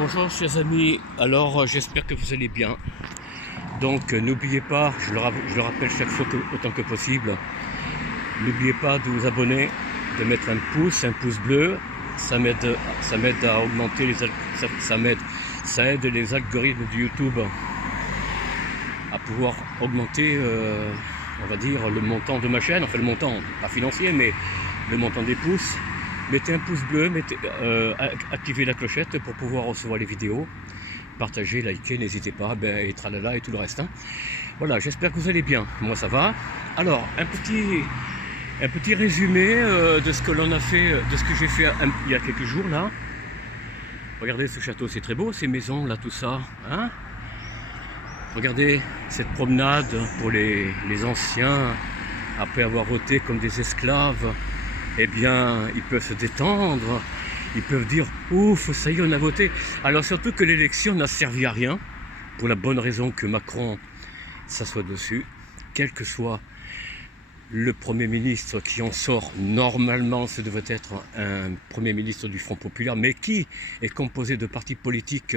Bonjour chers amis, alors j'espère que vous allez bien. Donc n'oubliez pas, je le rappelle chaque fois autant que possible, n'oubliez pas de vous abonner, de mettre un pouce bleu, ça m'aide à augmenter ça aide les algorithmes de YouTube à pouvoir augmenter, on va dire, le montant de ma chaîne, enfin le montant, pas financier, mais le montant des pouces. Mettez un pouce bleu, activez la clochette pour pouvoir recevoir les vidéos. Partagez, likez, n'hésitez pas, et tralala et tout le reste. Voilà, j'espère que vous allez bien. Moi ça va. Alors, un petit résumé de ce que l'on a fait, de ce que j'ai fait il y a quelques jours là. Regardez ce château, c'est très beau, ces maisons là, tout ça. Hein, regardez cette promenade pour les anciens, après avoir voté comme des esclaves. Eh bien, ils peuvent se détendre, ils peuvent dire « Ouf, ça y est, on a voté ». Alors surtout que l'élection n'a servi à rien, pour la bonne raison que Macron s'assoit dessus, quel que soit le Premier ministre qui en sort. Normalement, ce devrait être un Premier ministre du Front Populaire, mais qui est composé de partis politiques,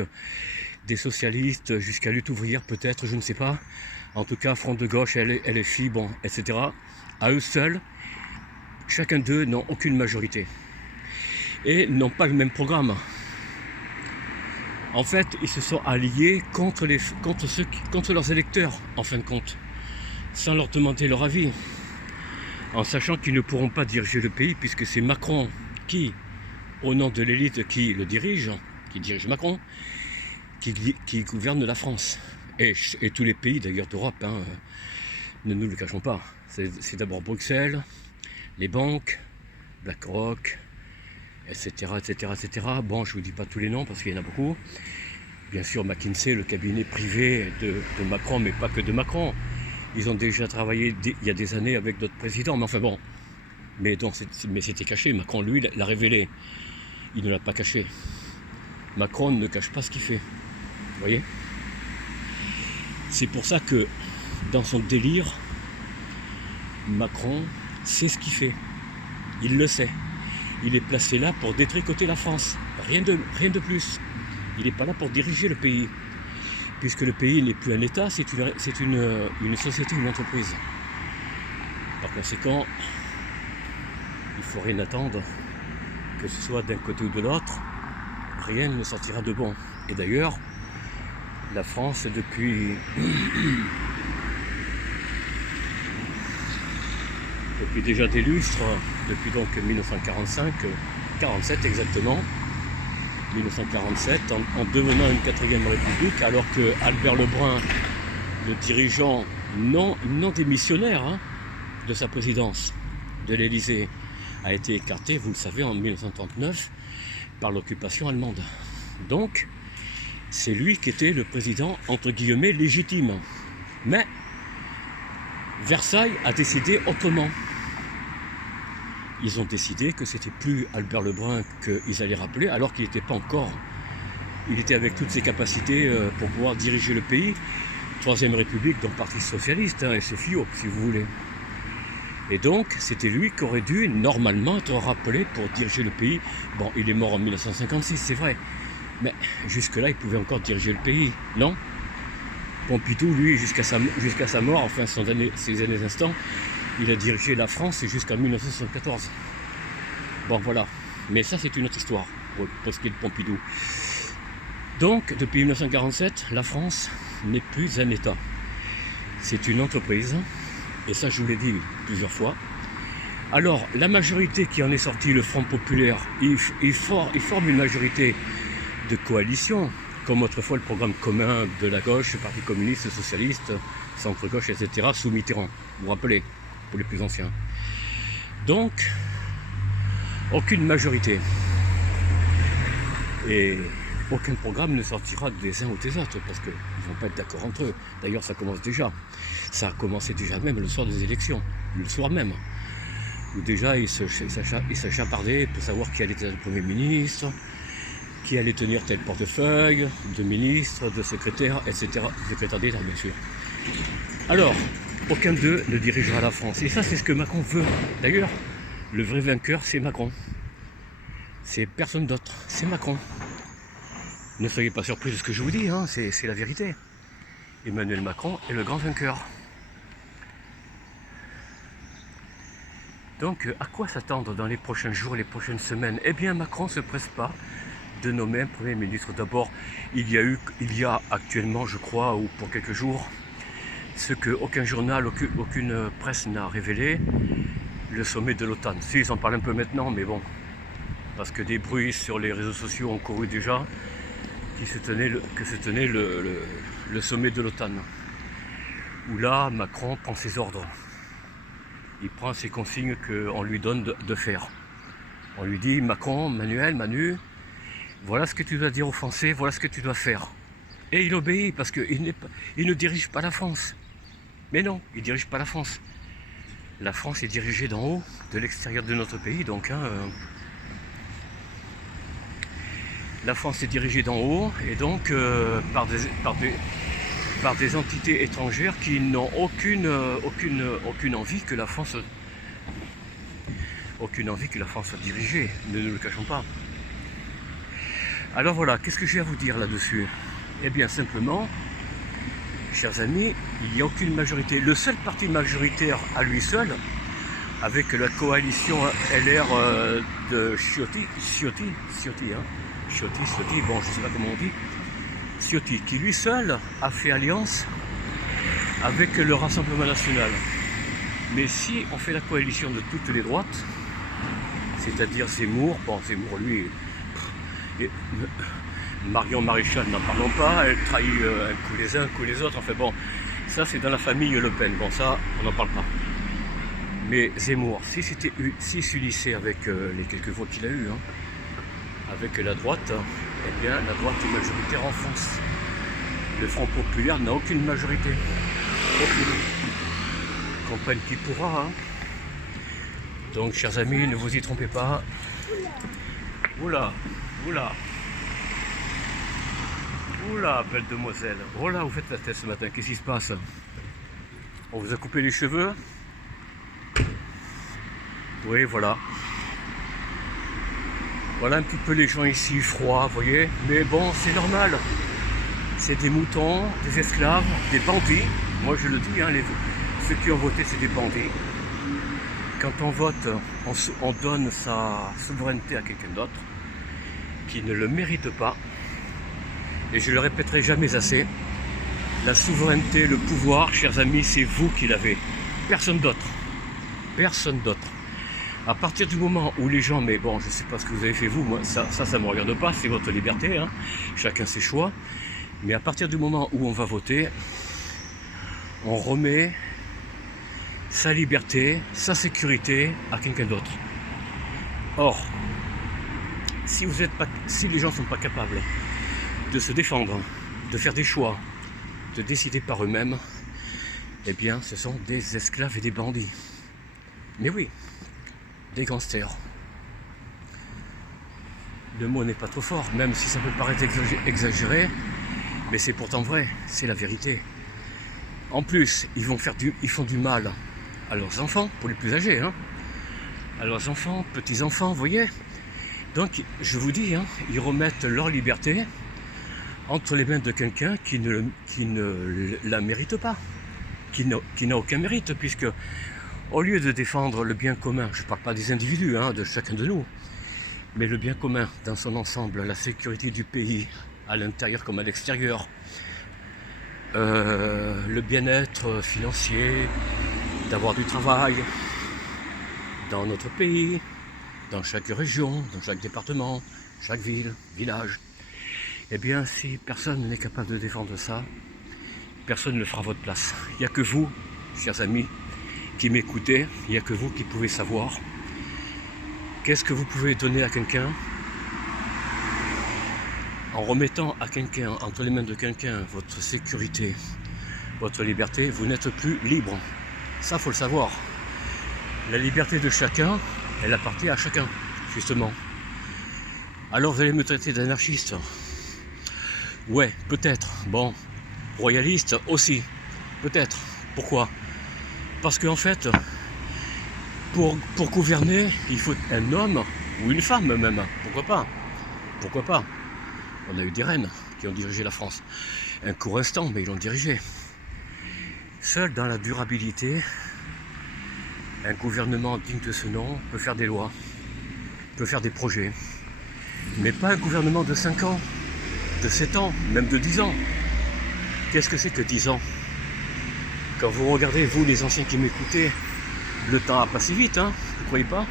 des socialistes jusqu'à lutte ouvrière peut-être, je ne sais pas. En tout cas, Front de gauche, LFI, bon, etc. À eux seuls, chacun d'eux n'ont aucune majorité et n'ont pas le même programme. En fait, ils se sont alliés contre leurs électeurs, en fin de compte, sans leur demander leur avis, en sachant qu'ils ne pourront pas diriger le pays, puisque c'est Macron qui, au nom de l'élite qui le dirige, qui dirige Macron, qui gouverne la France. Et tous les pays d'ailleurs d'Europe, hein, ne nous le cachons pas. C'est d'abord Bruxelles, les banques, BlackRock, etc. Bon, je ne vous dis pas tous les noms parce qu'il y en a beaucoup. Bien sûr, McKinsey, le cabinet privé de Macron, mais pas que de Macron. Ils ont déjà travaillé il y a des années avec d'autres présidents, mais enfin bon. Mais c'était caché. Macron, lui, l'a révélé. Il ne l'a pas caché. Macron ne cache pas ce qu'il fait. Vous voyez ? C'est pour ça que, dans son délire, Macron sait ce qu'il fait. Il le sait. Il est placé là pour détricoter la France. Rien de plus. Il n'est pas là pour diriger le pays. Puisque le pays n'est plus un État, c'est une société, une entreprise. Par conséquent, il ne faut rien attendre, que ce soit d'un côté ou de l'autre, rien ne sortira de bon. Et d'ailleurs, la France, depuis déjà des lustres, depuis donc 1945, 47 exactement, 1947, en devenant une 4e République, alors que Albert Lebrun, le dirigeant non démissionnaire de sa présidence de l'Élysée, a été écarté, vous le savez, en 1939 par l'occupation allemande. Donc, c'est lui qui était le président, entre guillemets, légitime. Mais Versailles a décidé autrement. Ils ont décidé que c'était plus Albert Lebrun qu'ils allaient rappeler, alors qu'il n'était pas encore. Il était avec toutes ses capacités pour pouvoir diriger le pays. 3e République, donc Parti Socialiste, SFIO, si vous voulez. Et donc, c'était lui qui aurait dû normalement être rappelé pour diriger le pays. Bon, il est mort en 1956, c'est vrai. Mais jusque-là, il pouvait encore diriger le pays, non ? Pompidou, lui, jusqu'à sa mort, enfin ses derniers instants, il a dirigé la France jusqu'en 1974. Bon, voilà. Mais ça, c'est une autre histoire, pour ce qui est de Pompidou. Donc, depuis 1947, la France n'est plus un État. C'est une entreprise. Et ça, je vous l'ai dit plusieurs fois. Alors, la majorité qui en est sortie, le Front Populaire, il forme une majorité de coalition, comme autrefois le programme commun de la gauche, Parti communiste, socialiste, centre-gauche, etc., sous Mitterrand. Vous vous rappelez ? Pour les plus anciens. Donc, aucune majorité. Et aucun programme ne sortira des uns ou des autres, parce qu'ils ne vont pas être d'accord entre eux. D'ailleurs, ça commence déjà. Ça a commencé déjà même le soir des élections, le soir même, où déjà ils s'acharnaient pour savoir qui allait être le Premier ministre, qui allait tenir tel portefeuille, de ministre, de secrétaire, etc. Secrétaire d'État, bien sûr. Alors, aucun d'eux ne dirigera la France. Et ça, c'est ce que Macron veut. D'ailleurs, le vrai vainqueur, c'est Macron. C'est personne d'autre, c'est Macron. Ne soyez pas surpris de ce que je vous dis, hein, c'est la vérité. Emmanuel Macron est le grand vainqueur. Donc, à quoi s'attendre dans les prochains jours, les prochaines semaines? Eh bien, Macron ne se presse pas de nommer un Premier ministre. D'abord, il y a actuellement, je crois, ou pour quelques jours, ce qu'aucun journal, aucune presse n'a révélé, le sommet de l'OTAN. Si, ils en parlent un peu maintenant, mais bon, parce que des bruits sur les réseaux sociaux ont couru déjà, que se tenait le sommet de l'OTAN, où là, Macron prend ses ordres. Il prend ses consignes qu'on lui donne de faire. On lui dit, Macron, Manu, voilà ce que tu dois dire aux Français, voilà ce que tu dois faire. Et il obéit parce qu'il ne dirige pas la France. Mais non, il ne dirige pas la France. La France est dirigée d'en haut, de l'extérieur de notre pays. Donc, la France est dirigée d'en haut et donc par des entités étrangères qui n'ont aucune envie que la France soit dirigée, ne nous le cachons pas. Alors voilà, qu'est-ce que j'ai à vous dire là-dessus? Eh bien simplement, chers amis, il n'y a aucune majorité. Le seul parti majoritaire à lui seul, avec la coalition LR de Ciotti, bon je ne sais pas comment on dit, Ciotti, qui lui seul a fait alliance avec le Rassemblement National. Mais si on fait la coalition de toutes les droites, c'est-à-dire Zemmour, bon Zemmour lui, Marion Maréchal, n'en parlons pas, elle trahit un coup les uns, un coup les autres, enfin bon, ça c'est dans la famille Le Pen, bon ça on n'en parle pas. Mais Zemmour, s'il s'unissait avec les quelques voix qu'il a eu, hein, avec la droite, eh bien la droite est majoritaire en France. Le Front Populaire n'a aucune majorité. Aucune. Comprenne qui pourra. Hein. Donc chers amis, ne vous y trompez pas. Oula, belle demoiselle. Oh là, vous faites la tête ce matin, qu'est-ce qui se passe? On vous a coupé les cheveux? Oui, voilà. Voilà un petit peu les gens ici, froids, vous voyez. Mais bon, c'est normal. C'est des moutons, des esclaves, des bandits. Moi je le dis, hein, ceux qui ont voté, c'est des bandits. Quand on vote, on donne sa souveraineté à quelqu'un d'autre qui ne le mérite pas. Et je le répéterai jamais assez. La souveraineté, le pouvoir, chers amis, c'est vous qui l'avez. Personne d'autre. Personne d'autre. À partir du moment où les gens, mais bon, je ne sais pas ce que vous avez fait vous, moi, ça ne me regarde pas, c'est votre liberté, hein, chacun ses choix. Mais à partir du moment où on va voter, on remet sa liberté, sa sécurité à quelqu'un d'autre. Or, si les gens ne sont pas capables de se défendre, de faire des choix, de décider par eux-mêmes, eh bien, ce sont des esclaves et des bandits. Mais oui, des gangsters. Le mot n'est pas trop fort, même si ça peut paraître exagéré, mais c'est pourtant vrai, c'est la vérité. En plus, ils font du mal à leurs enfants, pour les plus âgés, hein, à leurs enfants, petits-enfants, vous voyez. Donc, je vous dis, hein, ils remettent leur liberté entre les mains de quelqu'un qui ne la mérite pas, qui n'a aucun mérite, puisque au lieu de défendre le bien commun, je ne parle pas des individus, hein, de chacun de nous, mais le bien commun dans son ensemble, la sécurité du pays, à l'intérieur comme à l'extérieur, le bien-être financier, d'avoir du travail dans notre pays, dans chaque région, dans chaque département, chaque ville, village. Eh bien, si personne n'est capable de défendre ça, personne ne le fera à votre place. Il n'y a que vous, chers amis, qui m'écoutez, il n'y a que vous qui pouvez savoir qu'est-ce que vous pouvez donner à quelqu'un en remettant à quelqu'un, entre les mains de quelqu'un, votre sécurité, votre liberté. Vous n'êtes plus libre. Ça, faut le savoir. La liberté de chacun, elle appartient à chacun, justement. Alors vous allez me traiter d'anarchiste? Ouais, peut-être. Bon, royaliste aussi, peut-être. Pourquoi? Parce qu'en fait, pour gouverner, il faut un homme ou une femme même. Pourquoi pas? Pourquoi pas? On a eu des reines qui ont dirigé la France. Un court instant, mais ils l'ont dirigé. Seul dans la durabilité, un gouvernement digne de ce nom peut faire des lois, peut faire des projets. Mais pas un gouvernement de 5 ans, de 7 ans, même de 10 ans. Qu'est-ce que c'est que 10 ans? Quand vous regardez, vous les anciens qui m'écoutez, le temps a passé vite, hein, vous ne croyez pas?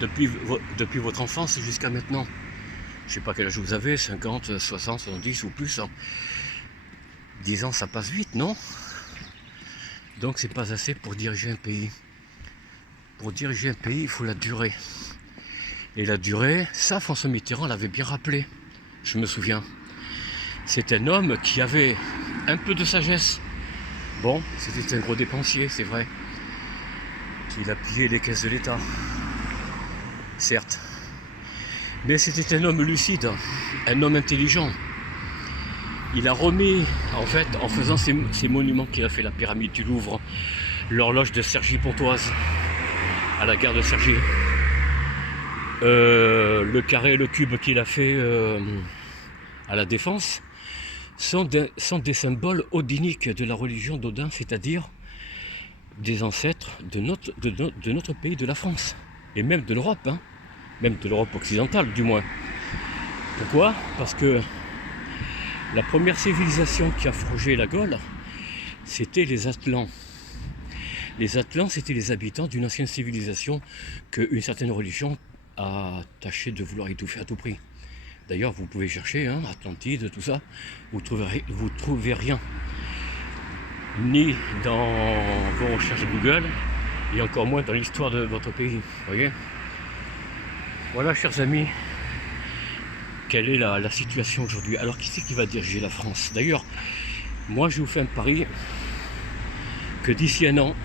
Depuis votre enfance jusqu'à maintenant. Je ne sais pas quel âge vous avez, 50, 60, 70 ou plus. Hein. 10 ans, ça passe vite, non? Donc c'est pas assez pour diriger un pays. Pour diriger un pays, il faut la durée. Et la durée, ça François Mitterrand l'avait bien rappelé, je me souviens. C'est un homme qui avait un peu de sagesse. Bon, c'était un gros dépensier, c'est vrai. Il a pillé les caisses de l'État. Certes. Mais c'était un homme lucide, un homme intelligent. Il a remis, en fait, en faisant ces monuments qu'il a fait, la pyramide du Louvre, l'horloge de Cergy-Pontoise, à la gare de Cergy, le carré et le cube qu'il a fait à la Défense, sont des symboles odiniques de la religion d'Odin, c'est-à-dire des ancêtres de notre pays, de la France, et même de l'Europe, hein, même de l'Europe occidentale du moins. Pourquoi? Parce que la première civilisation qui a forgé la Gaule, c'était les Atlants. Les Atlants, c'était les habitants d'une ancienne civilisation qu'une certaine religion a tâché de vouloir étouffer à tout prix. D'ailleurs, vous pouvez chercher, hein, Atlantide, tout ça, vous trouvez rien. Ni dans vos recherches Google, et encore moins dans l'histoire de votre pays. Voyez. Voilà, chers amis, quelle est la situation aujourd'hui. Alors, qui c'est qui va diriger la France? D'ailleurs, moi, je vous fais un pari que d'ici un an,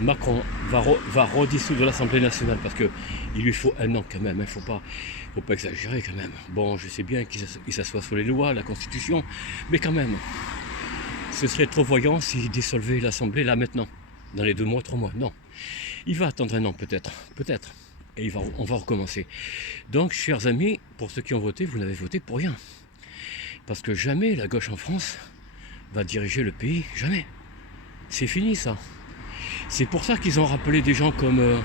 Macron va redissoudre l'Assemblée nationale, parce qu'il lui faut un an quand même, il ne faut pas exagérer quand même. Bon, je sais bien qu'il s'assoit sur les lois, la Constitution, mais quand même, ce serait trop voyant s'il dissolvait l'Assemblée là maintenant, dans les 2 mois, 3 mois. Non, il va attendre un an peut-être, et on va recommencer. Donc, chers amis, pour ceux qui ont voté, vous n'avez voté pour rien. Parce que jamais la gauche en France va diriger le pays, jamais. C'est fini ça. C'est pour ça qu'ils ont rappelé des gens comme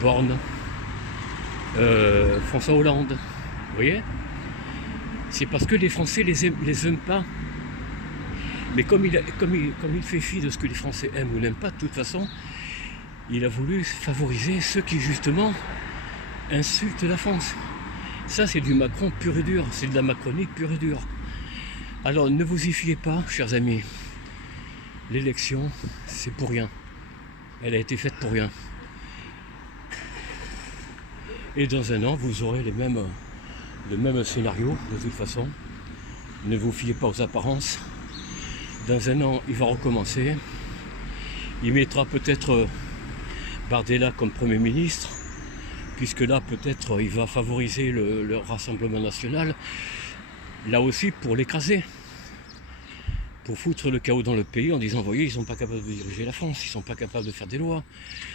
Borne, François Hollande. Vous voyez? C'est parce que les Français les aiment pas. Mais comme il fait fi de ce que les Français aiment ou n'aiment pas, de toute façon, il a voulu favoriser ceux qui, justement, insultent la France. Ça, c'est du Macron pur et dur. C'est de la Macronie pure et dure. Alors, ne vous y fiez pas, chers amis. L'élection, c'est pour rien. Elle a été faite pour rien. Et dans un an, vous aurez le même scénario, de toute façon. Ne vous fiez pas aux apparences. Dans un an, il va recommencer. Il mettra peut-être Bardella comme Premier ministre, puisque là, peut-être, il va favoriser le Rassemblement national, là aussi pour l'écraser, pour foutre le chaos dans le pays en disant, voyez, ils ne sont pas capables de diriger la France, ils ne sont pas capables de faire des lois.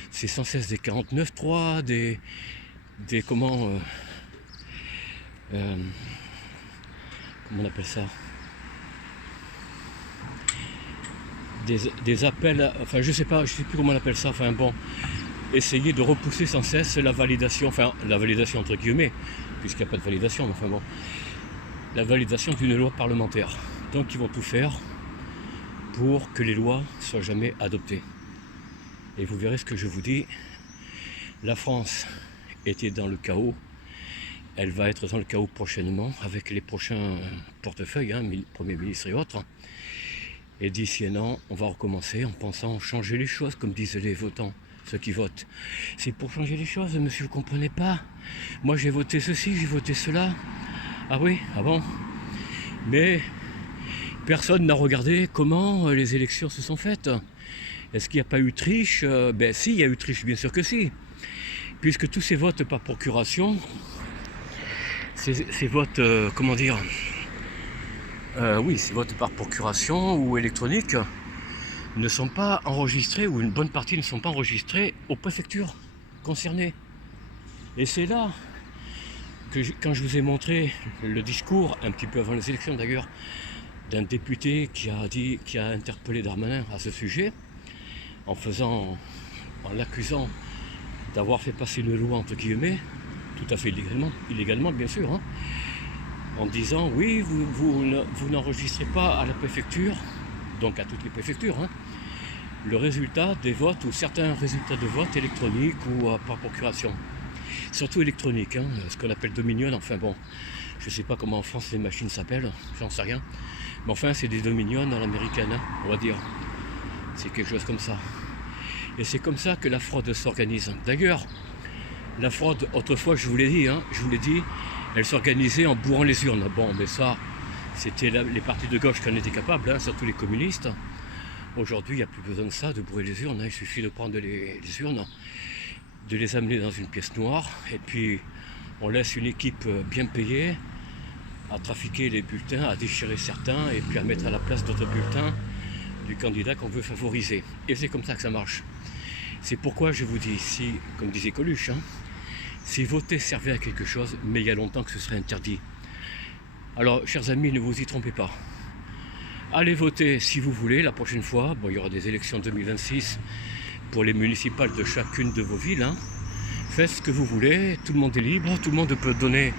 C'est sans cesse des 49.3, des comment on appelle ça, des appels, enfin je sais plus comment on appelle ça, enfin bon, essayer de repousser sans cesse la validation entre guillemets, puisqu'il n'y a pas de validation, mais enfin bon, la validation d'une loi parlementaire. Donc ils vont tout faire pour que les lois soient jamais adoptées. Et vous verrez ce que je vous dis, la France était dans le chaos, elle va être dans le chaos prochainement avec les prochains portefeuilles, hein, Premier ministre et autres. Et d'ici un an, on va recommencer en pensant changer les choses, comme disent les votants, ceux qui votent. C'est pour changer les choses, monsieur, vous ne comprenez pas? Moi j'ai voté ceci, j'ai voté cela. Ah oui? Ah bon? Mais personne n'a regardé comment les élections se sont faites. Est-ce qu'il n'y a pas eu triche? Ben si, il y a eu triche, bien sûr que si. Puisque tous ces votes par procuration, ces votes, comment dire, oui, ces votes par procuration ou électronique ne sont pas enregistrés, ou une bonne partie ne sont pas enregistrés aux préfectures concernées. Et c'est là quand je vous ai montré le discours, un petit peu avant les élections d'ailleurs, d'un député qui a interpellé Darmanin à ce sujet, en l'accusant d'avoir fait passer une loi entre guillemets, tout à fait illégalement bien sûr, hein, en disant oui, vous n'enregistrez pas à la préfecture, donc à toutes les préfectures, hein, le résultat des votes ou certains résultats de vote électroniques ou par procuration. Surtout électronique, hein, ce qu'on appelle Dominion, enfin bon, je sais pas comment en France les machines s'appellent, j'en sais rien. Mais enfin c'est des Dominion à l'américaine, hein, on va dire. C'est quelque chose comme ça. Et c'est comme ça que la fraude s'organise. D'ailleurs, la fraude, autrefois je vous l'ai dit, elle s'organisait en bourrant les urnes. Bon, mais ça, c'était les partis de gauche qui en étaient capables, hein, surtout les communistes. Aujourd'hui, il n'y a plus besoin de ça, de bourrer les urnes, hein. Il suffit de prendre les urnes, de les amener dans une pièce noire, et puis on laisse une équipe bien payée à trafiquer les bulletins, à déchirer certains, et puis à mettre à la place d'autres bulletins du candidat qu'on veut favoriser. Et c'est comme ça que ça marche. C'est pourquoi je vous dis, si, comme disait Coluche, hein, si voter servait à quelque chose, mais il y a longtemps que ce serait interdit. Alors, chers amis, ne vous y trompez pas. Allez voter si vous voulez la prochaine fois. Bon, il y aura des élections 2026 pour les municipales de chacune de vos villes. Hein. Faites ce que vous voulez, tout le monde est libre, tout le monde peut donner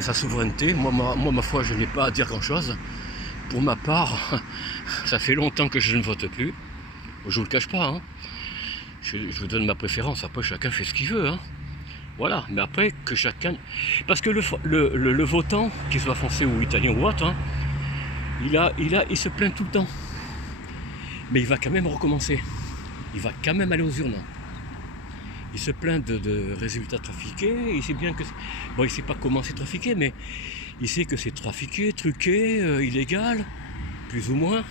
sa souveraineté. Moi, ma foi, je n'ai pas à dire grand-chose. Pour ma part, ça fait longtemps que je ne vote plus. Je vous le cache pas. Hein. Je vous donne ma préférence. Après, chacun fait ce qu'il veut. Hein. Voilà. Mais après, que chacun... Parce que le votant, qu'il soit français ou italien ou autre, hein, il se plaint tout le temps. Mais il va quand même recommencer. Il va quand même aller aux urnes. Il se plaint de résultats trafiqués. Il sait bien que... Bon, il ne sait pas comment c'est trafiqué, mais il sait que c'est trafiqué, truqué, illégal, plus ou moins.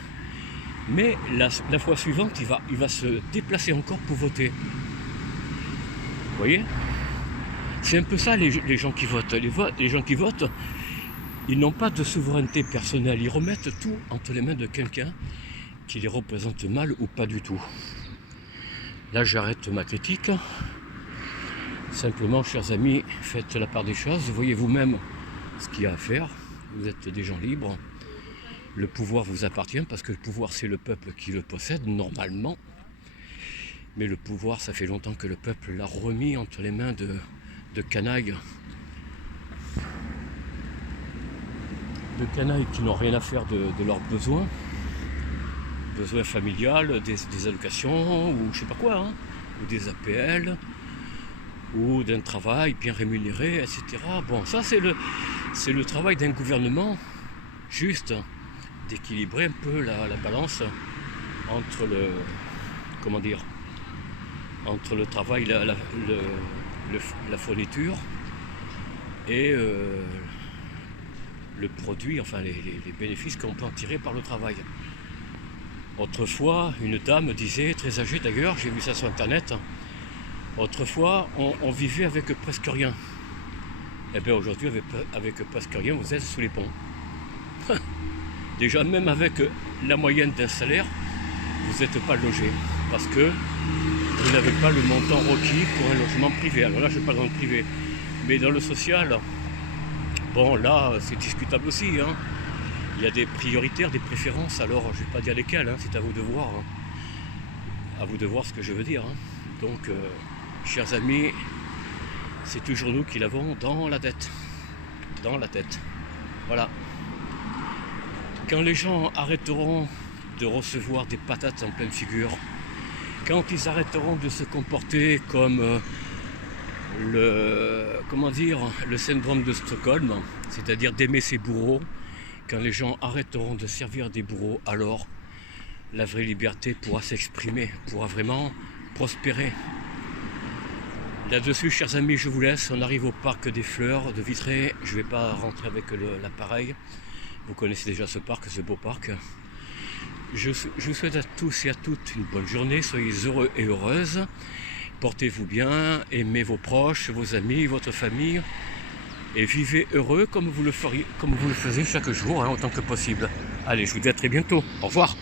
Mais la fois suivante, il va se déplacer encore pour voter. Vous voyez? C'est un peu ça les gens qui votent. Les gens qui votent, ils n'ont pas de souveraineté personnelle. Ils remettent tout entre les mains de quelqu'un qui les représente mal ou pas du tout. Là, j'arrête ma critique. Simplement, chers amis, faites la part des choses. Voyez vous-même ce qu'il y a à faire. Vous êtes des gens libres. Le pouvoir vous appartient parce que le pouvoir, c'est le peuple qui le possède, normalement. Mais le pouvoir, ça fait longtemps que le peuple l'a remis entre les mains de canailles. De canailles qui n'ont rien à faire de leurs besoins. Besoins familiales, des allocations, ou je sais pas quoi, hein, ou des APL, ou d'un travail bien rémunéré, etc. Bon, ça c'est le travail d'un gouvernement, juste d'équilibrer un peu la balance entre entre le travail, la fourniture et le produit, enfin les bénéfices qu'on peut en tirer par le travail. Autrefois, une dame disait, très âgée d'ailleurs, j'ai vu ça sur internet, autrefois on vivait avec presque rien. Et bien aujourd'hui, avec presque rien, vous êtes sous les ponts. Déjà, même avec la moyenne d'un salaire, vous n'êtes pas logé. Parce que vous n'avez pas le montant requis pour un logement privé. Alors là, je parle dans le privé. Mais dans le social, bon là, c'est discutable aussi. Hein. Il y a des prioritaires, des préférences. Alors, je ne vais pas dire lesquelles, hein, c'est à vous de voir. Hein. À vous de voir ce que je veux dire. Hein. Donc, chers amis, c'est toujours nous qui l'avons dans la tête. Dans la tête. Voilà. Quand les gens arrêteront de recevoir des patates en pleine figure, quand ils arrêteront de se comporter comme le syndrome de Stockholm, c'est-à-dire d'aimer ses bourreaux, quand les gens arrêteront de servir des bourreaux, alors la vraie liberté pourra s'exprimer, pourra vraiment prospérer. Là-dessus, chers amis, je vous laisse. On arrive au parc des Fleurs de Vitré. Je ne vais pas rentrer avec l'appareil. Vous connaissez déjà ce parc, ce beau parc. Je vous souhaite à tous et à toutes une bonne journée. Soyez heureux et heureuses. Portez-vous bien, aimez vos proches, vos amis, votre famille. Et vivez heureux comme vous le faisiez chaque jour, hein, autant que possible. Allez, je vous dis à très bientôt. Au revoir.